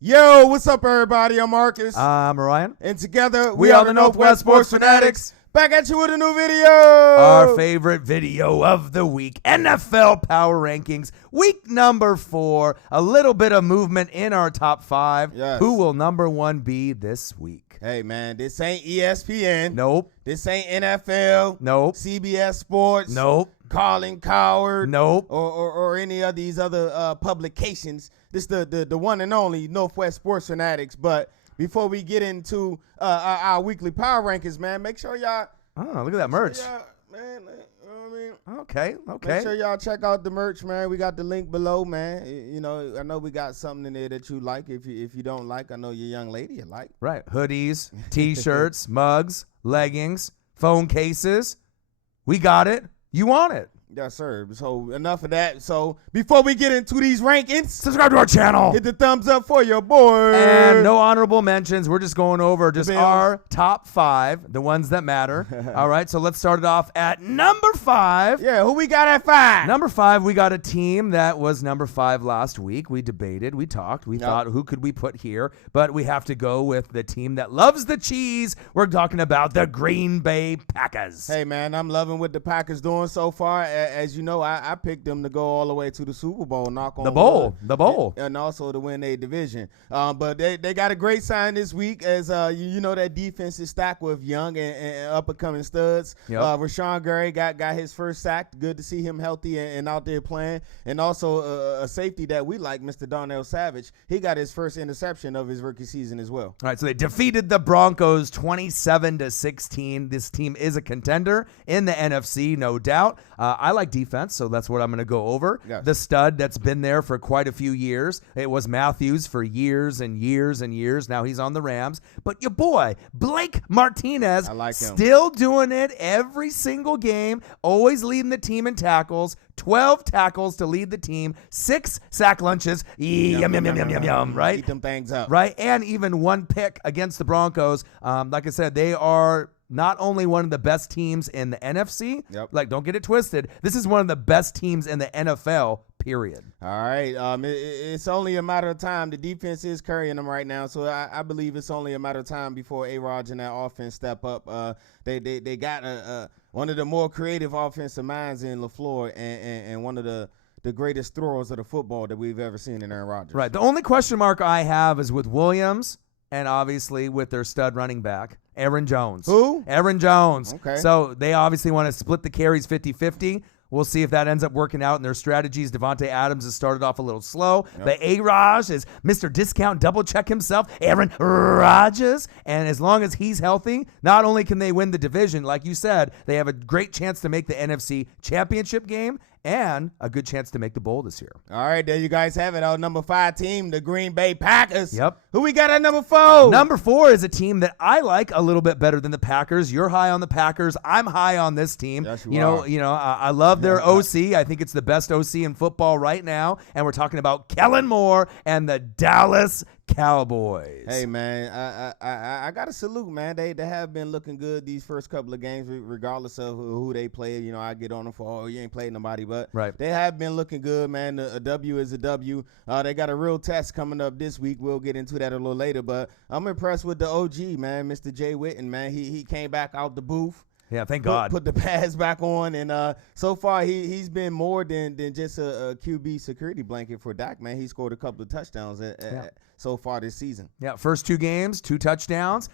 Yo, what's up, everybody? I'm Marcus. I'm Ryan. And together, we are the Northwest Sports Fanatics. Back at you with a new video. Our favorite video of the week, NFL Power Rankings, week number 4. A little bit of movement in our top 5. Yes. Who will number 1 be this week? Hey, man, this ain't ESPN. Nope. This ain't NFL. Nope. CBS Sports. Nope. Colin Coward. Nope. Or any of these other publications. This the one and only Northwest Sports Fanatics. But before we get into our weekly power rankings, man, make sure y'all. Oh, look at that merch. Man, you know what I mean? Okay. Make sure y'all check out the merch, man. We got the link below, man. You know, I know we got something in there that you like. If you don't like, I know your young lady you like. Right. Hoodies, T-shirts, mugs, leggings, phone cases. We got it. You want it. Yes, sir. So enough of that. So before we get into these rankings, subscribe to our channel. Hit the thumbs up for your boy. And no honorable mentions. We're just going over just Bills. our top 5, the ones that matter. All right, so let's start it off at number 5. Yeah, who we got at 5? Number 5, we got a team that was number 5 last week. We debated, we talked, we thought, who could we put here? But we have to go with the team that loves the cheese. We're talking about the Green Bay Packers. Hey, man, I'm loving what the Packers doing so far. As you know, I picked them to go all the way to the Super Bowl, knock on the bowl, wood, the bowl. and also to win a division. But they got a great sign this week as you know that defense is stacked with young and up-and-coming studs. Yep. Rashawn Gary got his first sack. Good to see him healthy and out there playing. And also a safety that we like, Mr. Darnell Savage. He got his first interception of his rookie season as well. All right, so they defeated the Broncos 27-16. This team is a contender in the NFC, no doubt. I like defense, so that's what I'm going to go over. Yes. The stud that's been there for quite a few years. It was Matthews for years and years and years. Now he's on the Rams. But your boy, Blake Martinez, I like him. Still doing it every single game, always leading the team in tackles. 12 tackles to lead the team, 6 sack lunches. Yum, right? Eat them things up. Right, and even 1 pick against the Broncos. Like I said, they are not only one of the best teams in the NFC, like don't get it twisted, this is one of the best teams in the NFL, period. All right, it's only a matter of time. The defense is carrying them right now, so I believe it's only a matter of time before A-Rod and that offense step up. They got one of the more creative offensive minds in LaFleur and one of the greatest throwers of the football that we've ever seen in Aaron Rodgers. Right, the only question mark I have is with Williams and obviously with their stud running back, Aaron Jones. Who? Aaron Jones. Okay. So they obviously want to split the carries 50-50. We'll see if that ends up working out in their strategies. Devontae Adams has started off a little slow. But A-Raj is Mr. Discount double-check himself, Aaron Rodgers. And as long as he's healthy, not only can they win the division, like you said, they have a great chance to make the NFC Championship game and a good chance to make the bowl this year. All right, there you guys have it. Our number 5 team, the Green Bay Packers. Yep. Who we got at number 4? Number 4 is a team that I like a little bit better than the Packers. You're high on the Packers. I'm high on this team. Yes, you know, I love their OC. I think it's the best OC in football right now. And we're talking about Kellen Moore and the Dallas Cowboys. Hey, man, I got to salute, man. They have been looking good these first couple of games, regardless of who they played. You know, I get on them for, you ain't played nobody, but they have been looking good, man. A W is a W. They got a real test coming up this week. We'll get into that a little later, but I'm impressed with the OG, man, Mr. Jay Witten, man. He came back out the booth. Yeah, thank God. Put the pads back on, and so far he's been more than just a QB security blanket for Dak, man. He scored a couple of touchdowns so far this season. Yeah, first 2 games, 2 touchdowns.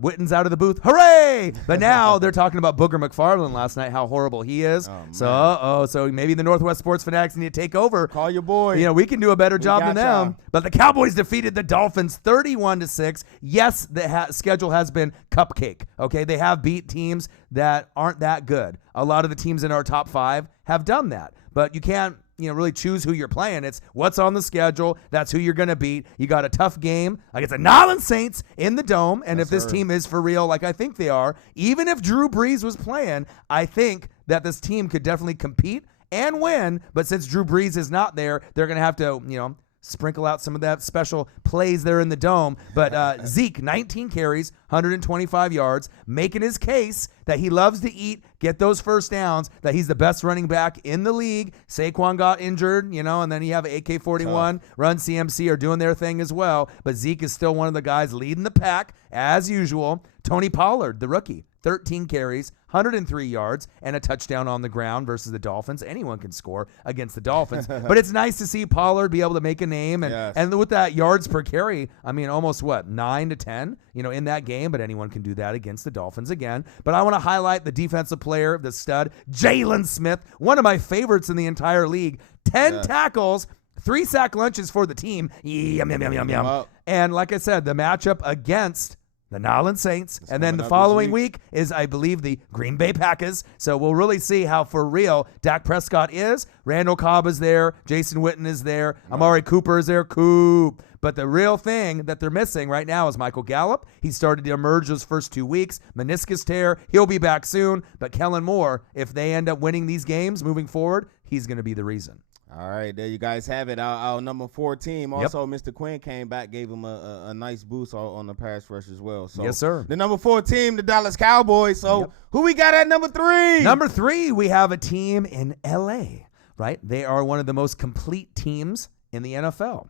Witten's out of the booth. Hooray! But now they're talking about Booger McFarland last night, how horrible he is. So maybe the Northwest Sports Fanatics need to take over. Call your boy. You know, we can do a better job than them. But the Cowboys defeated the Dolphins 31-6. Yes, the schedule has been cupcake. Okay, they have beat teams that aren't that good. A lot of the teams in our top 5 have done that. But you can't really choose who you're playing. It's what's on the schedule. That's who you're going to beat. You got a tough game against the New Orleans Saints in the Dome. And if this team is for real, like I think they are, even if Drew Brees was playing, I think that this team could definitely compete and win. But since Drew Brees is not there, they're going to have to, sprinkle out some of that special plays there in the Dome. But Zeke, 19 carries, 125 yards, making his case that he loves to eat, get those first downs, that he's the best running back in the league. Saquon got injured, and then you have AK-41, Run CMC are doing their thing as well. But Zeke is still one of the guys leading the pack, as usual. Tony Pollard, the rookie, 13 carries, 103 yards, and a touchdown on the ground versus the Dolphins. Anyone can score against the Dolphins. But it's nice to see Pollard be able to make a name. And with that yards per carry, almost 9 to 10, in that game. But anyone can do that against the Dolphins again. But I want to highlight the defensive player, the stud, Jalen Smith, one of my favorites in the entire league. 10 tackles, 3 sack lunches for the team. Yum, yum, yum, yum, yum. And like I said, the matchup against the New Orleans Saints, and then the following week is, I believe, the Green Bay Packers. So we'll really see how for real Dak Prescott is. Randall Cobb is there. Jason Witten is there. Amari Cooper is there. But the real thing that they're missing right now is Michael Gallup. He started to emerge those first 2 weeks. Meniscus tear. He'll be back soon. But Kellen Moore, if they end up winning these games moving forward, he's going to be the reason. All right, there you guys have it. Our number 4 team. Also, Mr. Quinn came back, gave him a nice boost on the pass rush as well. So yes, sir. The number 4 team, the Dallas Cowboys. So who we got at number 3? Number 3, we have a team in L.A., right? They are one of the most complete teams in the NFL.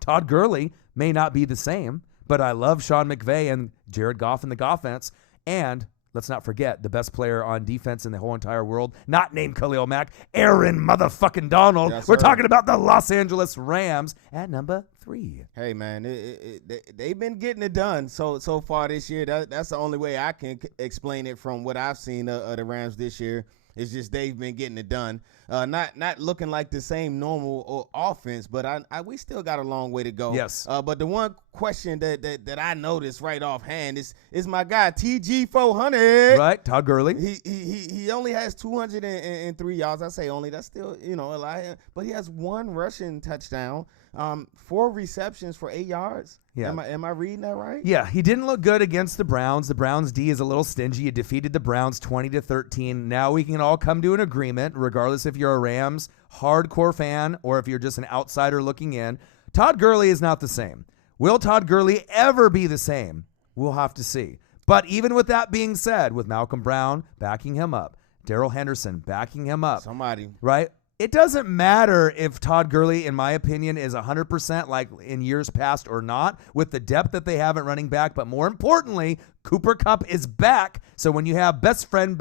Todd Gurley may not be the same, but I love Sean McVay and Jared Goff in the offense. And let's not forget the best player on defense in the whole entire world, not named Khalil Mack, Aaron motherfucking Donald. Yes, we're talking about the Los Angeles Rams at number 3. Hey, man, they've been getting it done so far this year. That's the only way I can explain it from what I've seen of the Rams this year. It's just they've been getting it done. Not looking like the same normal offense, but we still got a long way to go. Yes. But the one question that I noticed right offhand is my guy TG 400. Right, Todd Gurley. He only has 203 yards. I say only. That's still a lot. But he has 1 rushing touchdown, 4 receptions for 8 yards. Yeah. Am I reading that right? Yeah, he didn't look good against the Browns. The Browns D is a little stingy. You defeated the Browns 20-13. Now we can all come to an agreement, regardless if you're a Rams hardcore fan or if you're just an outsider looking in. Todd Gurley is not the same. Will Todd Gurley ever be the same? We'll have to see. But even with that being said, with Malcolm Brown backing him up, Darrell Henderson backing him up. Somebody. Right? It doesn't matter if Todd Gurley, in my opinion, is 100% like in years past or not, with the depth that they have at running back. But more importantly, Cooper Kupp is back. So when you have best friend,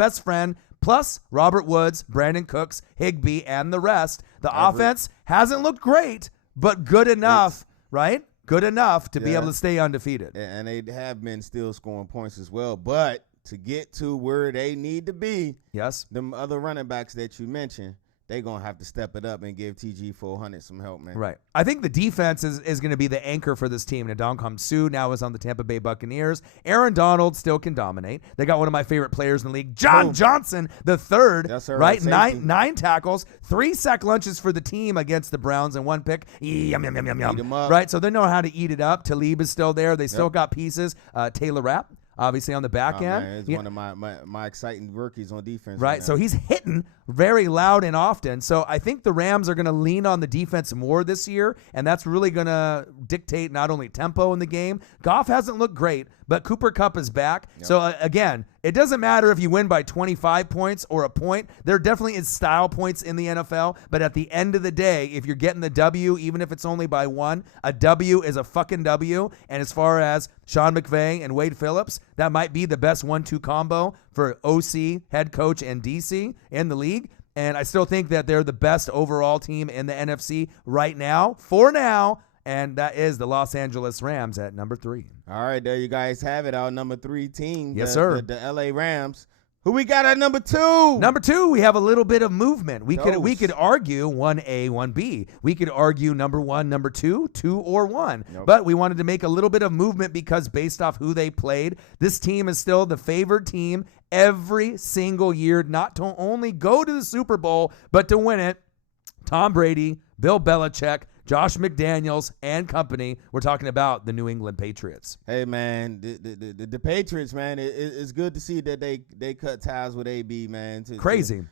plus Robert Woods, Brandon Cooks, Higbee, and the rest, the offense hasn't looked great, but good enough, right? Good enough to be able to stay undefeated. And they have been still scoring points as well. But to get to where they need to be, them other running backs that you mentioned, they're going to have to step it up and give TG 400 some help, man. Right. I think the defense is going to be the anchor for this team. Ndamukong Suh now is on the Tampa Bay Buccaneers. Aaron Donald still can dominate. They got one of my favorite players in the league, John Johnson, the third, right? 9 tackles, 3 sack lunches for the team against the Browns and 1 pick. Yum, yum, yum, yum, yum. Eat 'em up. Right? So they know how to eat it up. Talib is still there. They still got pieces. Taylor Rapp, obviously on the back end. Man, it's one of my exciting rookies on defense. Right, so he's hitting very loud and often. So I think the Rams are going to lean on the defense more this year, and that's really going to dictate not only tempo in the game. Goff hasn't looked great, but Cooper Kupp is back. So again, it doesn't matter if you win by 25 points or a point. There definitely is style points in the NFL, but at the end of the day, if you're getting the W, even if it's only by 1, a W is a fucking W. And as far as Sean McVay and Wade Phillips, that might be the best 1-2 combo for OC, head coach, and DC in the league. And I still think that they're the best overall team in the NFC right now, for now, and that is the Los Angeles Rams at number 3. All right, there you guys have it. Our number 3 team, yes, sir. The LA Rams. Who we got at number 2? Number 2, we have a little bit of movement. We could argue 1A, 1B. We could argue number 1, number 2, 2 or 1. But we wanted to make a little bit of movement because based off who they played, this team is still the favored team every single year, not to only go to the Super Bowl, but to win it. Tom Brady, Bill Belichick, Josh McDaniels, and company. We're talking about the New England Patriots. Hey, man, the Patriots, man, it's good to see that they cut ties with AB, man. Crazy.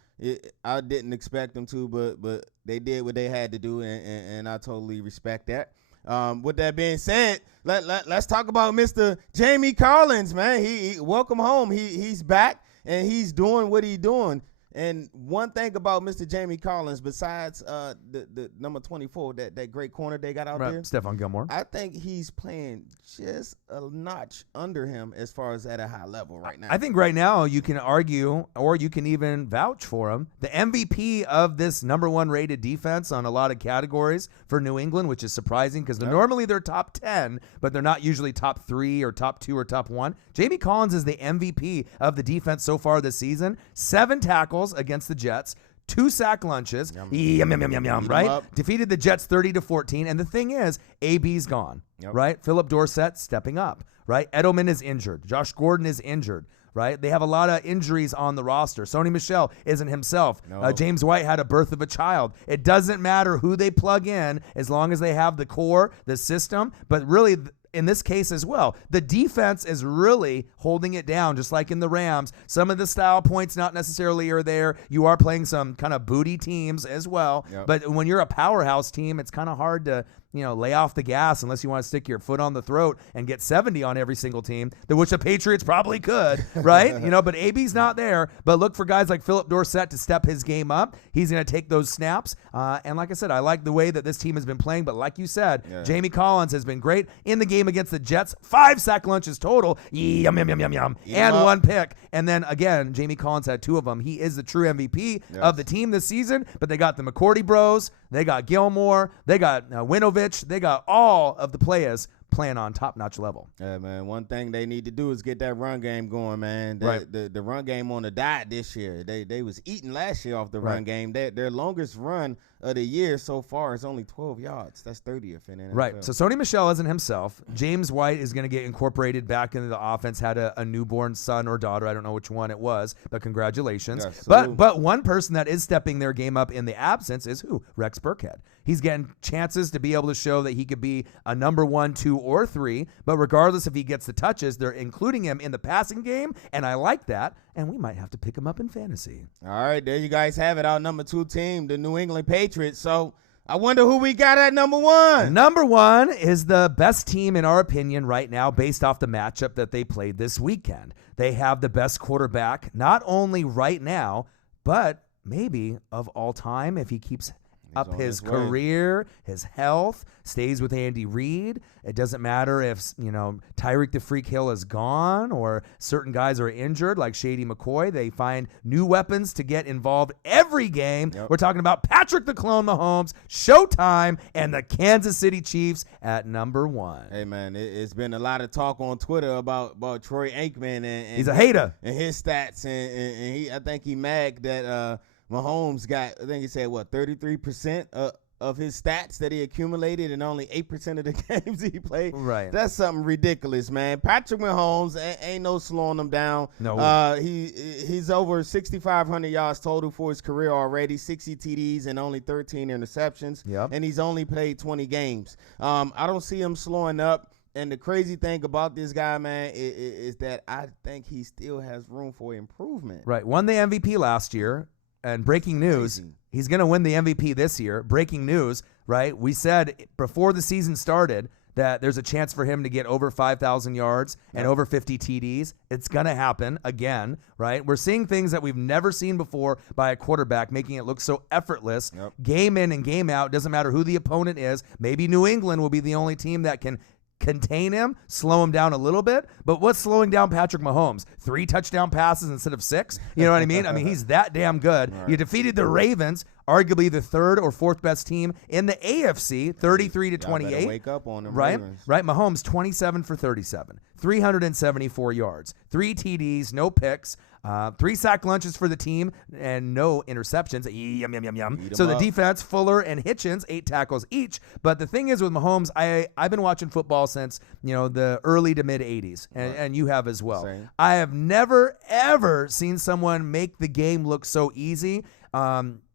I didn't expect them to, but they did what they had to do, and I totally respect that. With that being said, let's talk about Mr. Jamie Collins, man. He welcome home. He's back. and he's doing what he's doing. And one thing about Mr. Jamie Collins, besides the number 24, that great corner they got out there, Stephon Gilmore, I think he's playing just a notch under him as far as at a high level right now. I think right now you can argue, or you can even vouch for him, the MVP of this number 1 rated defense on a lot of categories for New England, which is surprising because normally they're top 10, but they're not usually top 3 or top 2 or top 1. Jamie Collins is the MVP of the defense so far this season. 7 tackles against the Jets, 2 sack lunches, right? Defeated the Jets 30-14. And the thing is, AB's gone, right? Philip Dorsett stepping up, right? Edelman is injured. Josh Gordon is injured, right? They have a lot of injuries on the roster. Sony Michel isn't himself. James White had a birth of a child. It doesn't matter who they plug in as long as they have the core, the system, but really in this case as well, the defense is really holding it down, just like in the Rams. Some of the style points not necessarily are there. You are playing some kind of booty teams as well. But when you're a powerhouse team, it's kind of hard to lay off the gas unless you want to stick your foot on the throat and get 70 on every single team, which the Patriots probably could, right? But AB's not there. But look for guys like Philip Dorsett to step his game up. He's going to take those snaps. And like I said, I like the way that this team has been playing. But like you said, Jamie Collins has been great in the game against the Jets. 5 sack lunches total. And 1 pick. And then again, Jamie Collins had 2 of them. He is the true MVP of the team this season. But they got the McCourty bros. They got Gilmore. They got Winovich. They got all of the players playing on top-notch level. Yeah, man. One thing they need to do is get that run game going, man. The run game on the diet this year. They was eating last year off the run game. Their longest run of the year so far is only 12 yards. That's 30th in NFL. Right. So Sony Michel isn't himself. James White is going to get incorporated back into the offense. Had a newborn son or daughter. I don't know which one it was, but congratulations. But one person that is stepping their game up in the absence is who? Rex Burkhead. He's getting chances to be able to show that he could be a number 1, 2, or 3. But regardless if he gets the touches, they're including him in the passing game, and I like that. And we might have to pick him up in fantasy. All right, there you guys have it. Our number 2 team, the New England Patriots. So I wonder who we got at number 1. Number 1 is the best team in our opinion right now based off the matchup that they played this weekend. They have the best quarterback, not only right now, but maybe of all time if he keeps up his career, his health, stays with Andy Reid. It doesn't matter if, Tyreek the Freak Hill is gone or certain guys are injured like Shady McCoy. They find new weapons to get involved every game. We're talking about Patrick the Clone Mahomes, Showtime, and the Kansas City Chiefs at number 1. Hey, man, it's been a lot of talk on Twitter about Troy Aikman. And he's a hater. And his stats. And I think he magged that Mahomes got, I think he said, 33% of his stats that he accumulated in only 8% of the games he played. Right. That's something ridiculous, man. Patrick Mahomes ain't no slowing him down. No. He's over 6,500 yards total for his career already, 60 TDs and only 13 interceptions. And he's only played 20 games. I don't see him slowing up. And the crazy thing about this guy, man, is that I think he still has room for improvement. Right. Won the MVP last year. And breaking news, he's going to win the MVP this year. Breaking news, right? We said before the season started that there's a chance for him to get over 5,000 yards and over 50 TDs. It's going to happen again, right? We're seeing things that we've never seen before by a quarterback, making it look so effortless. Game in and game out. Doesn't matter who the opponent is. Maybe New England will be the only team that can contain him, slow him down a little bit. But what's slowing down Patrick Mahomes? 3 touchdown passes instead of 6? You know what I mean? I mean, he's that damn good. Right. You defeated the Ravens, arguably the 3rd or 4th best team in the AFC, 33-28. Wake up on them, right? Ravens. Right. Mahomes 27 for 37, 374 yards, 3 TDs, no picks. 3 sack lunches for the team and no interceptions. So the defense, Fuller and Hitchens, 8 tackles each. But the thing is with Mahomes, I've been watching football since the early to mid 80s, and you have as well. Same. I have never ever seen someone make the game look so easy.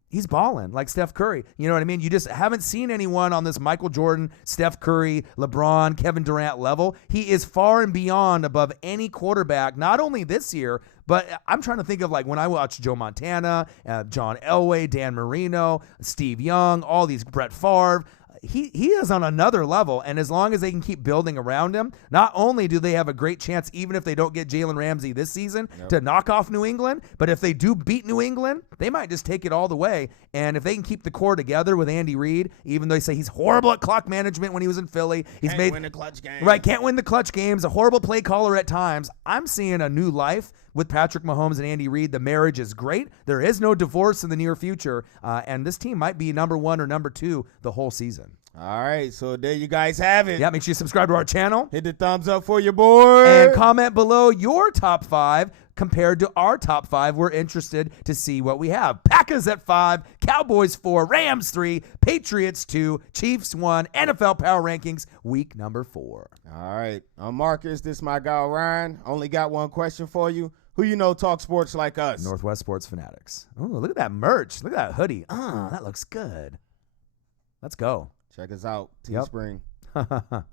He's balling like Steph Curry. You know what I mean? You just haven't seen anyone on this Michael Jordan, Steph Curry, LeBron, Kevin Durant level. He is far and beyond above any quarterback, not only this year, but I'm trying to think of like when I watched Joe Montana, John Elway, Dan Marino, Steve Young, all these, Brett Favre. he is on another level, and as long as they can keep building around him, not only do they have a great chance, even if they don't get Jalen Ramsey this season, to knock off New England, but if they do beat New England, they might just take it all the way. And if they can keep the core together with Andy Reid, even though they say he's horrible at clock management when he was in Philly, can't win the clutch games. Right, can't win the clutch games, a horrible play caller at times. I'm seeing a new life with Patrick Mahomes and Andy Reid. The marriage is great. There is no divorce in the near future, and this team might be number 1 or number 2 the whole season. All right, so there you guys have it. Yeah, make sure you subscribe to our channel. Hit the thumbs up for your boy. And comment below your top 5 compared to our top 5. We're interested to see what we have. Packers at 5, Cowboys 4, Rams 3, Patriots 2, Chiefs 1, NFL Power Rankings, week number 4. All right, I'm Marcus. This is my guy, Ryan. Only got one question for you. Who you know talk sports like us? Northwest Sports Fanatics. Oh, look at that merch. Look at that hoodie. Oh, that looks good. Let's go. Check us out. Teespring. Yep.